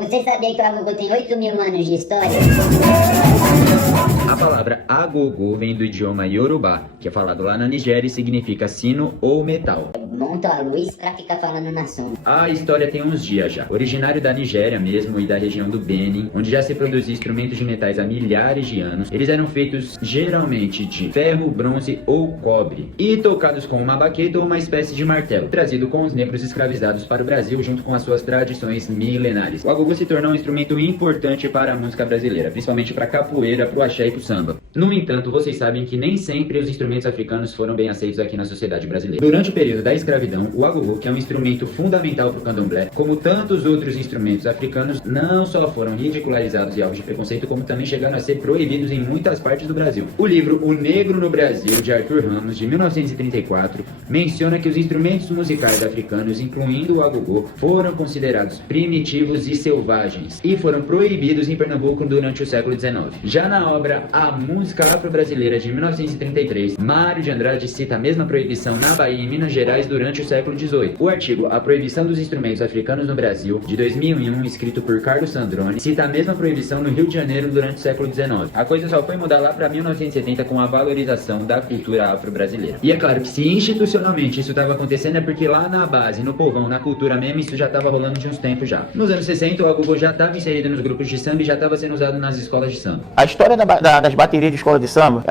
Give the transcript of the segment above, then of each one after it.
Você sabia que o agogô tem 8.000 anos de história? A palavra agogô vem do idioma Yorubá, que é falado lá na Nigéria e significa sino ou metal. Monto a luz pra ficar falando na sombra. A história tem uns dias já. Originário da Nigéria mesmo e da região do Benin, onde já se produzia instrumentos de metais há milhares de anos, eles eram feitos geralmente de ferro, bronze ou cobre, e tocados com uma baqueta ou uma espécie de martelo, trazido com os negros escravizados para o Brasil junto com as suas tradições milenares. O agogô se tornou um instrumento importante para a música brasileira, principalmente para a capoeira, para o axé e para o samba. No entanto, vocês sabem que nem sempre os instrumentos africanos foram bem aceitos aqui na sociedade brasileira. Durante o período da escravidão, o agogô, que é um instrumento fundamental para o candomblé, como tantos outros instrumentos africanos, não só foram ridicularizados e alvo de preconceito, como também chegaram a ser proibidos em muitas partes do Brasil. O livro O Negro no Brasil, de Arthur Ramos, de 1934, menciona que os instrumentos musicais africanos, incluindo o agogô, foram considerados primitivos e selvagens, e foram proibidos em Pernambuco durante o século XIX. Já na obra A Música Afro-Brasileira, de 1933, Mário de Andrade cita a mesma proibição na Bahia e Minas Gerais durante o século XVIII. O artigo A Proibição dos Instrumentos Africanos no Brasil, de 2001, escrito por Carlos Sandrone, cita a mesma proibição no Rio de Janeiro durante o século XIX. A coisa só foi mudar lá para 1970 com a valorização da cultura afro-brasileira. E é claro que se institucionalmente isso estava acontecendo é porque lá na base, no povão, na cultura mesmo, isso já estava rolando de uns tempos já. Nos anos 60, o agogô já estava inserido nos grupos de samba e já estava sendo usado nas escolas de samba. A história das baterias de escola de samba,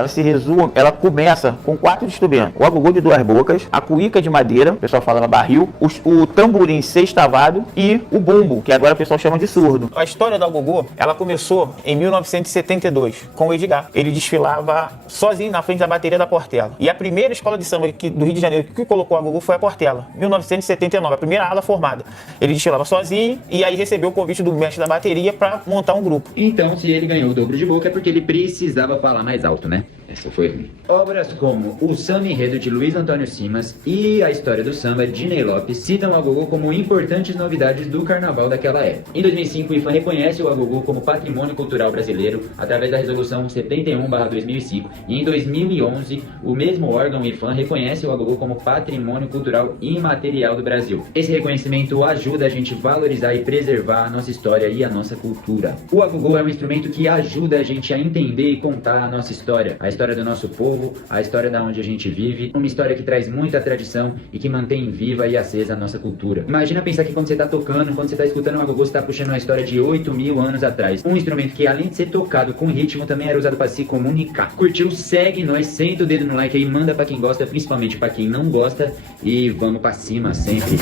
ela começa com 4 instrumentos: o agogô de 2 bocas, a cuíca de madeira, o pessoal falava barril, o tamborim sextavado e o bumbo, que agora o pessoal chama de surdo. A história do agogô, ela começou em 1972, com o Edgar. Ele desfilava sozinho na frente da bateria da Portela. E a primeira escola de samba do Rio de Janeiro que colocou o agogô foi a Portela, 1979, a primeira ala formada. Ele desfilava sozinho e aí recebeu o convite do mestre da bateria para montar um grupo. Então, se ele ganhou o dobro de boca é porque ele precisava falar mais alto, né? Essa foi ruim. Obras como O Samba Enredo, de Luiz Antônio Simas, e A História do Samba, de Ney Lopes, citam o agogô como importantes novidades do carnaval daquela época. Em 2005, o IFAM reconhece o agogô como patrimônio cultural brasileiro através da resolução 71/2005, e em 2011, o mesmo órgão, o IFAM, reconhece o agogô como patrimônio cultural imaterial do Brasil. Esse reconhecimento ajuda a gente a valorizar e preservar a nossa história e a nossa cultura. O agogô é um instrumento que ajuda a gente a entender e contar a nossa história, a história do nosso povo, a história da onde a gente vive, uma história que traz muita tradição e que mantém viva e acesa a nossa cultura. Imagina pensar que quando você tá tocando, quando você tá escutando um agogô, você tá puxando uma história de 8.000 anos atrás. Um instrumento que, além de ser tocado com ritmo, também era usado para se comunicar. Curtiu? Segue nós, senta o dedo no like aí, manda pra quem gosta, principalmente pra quem não gosta, e vamos pra cima sempre.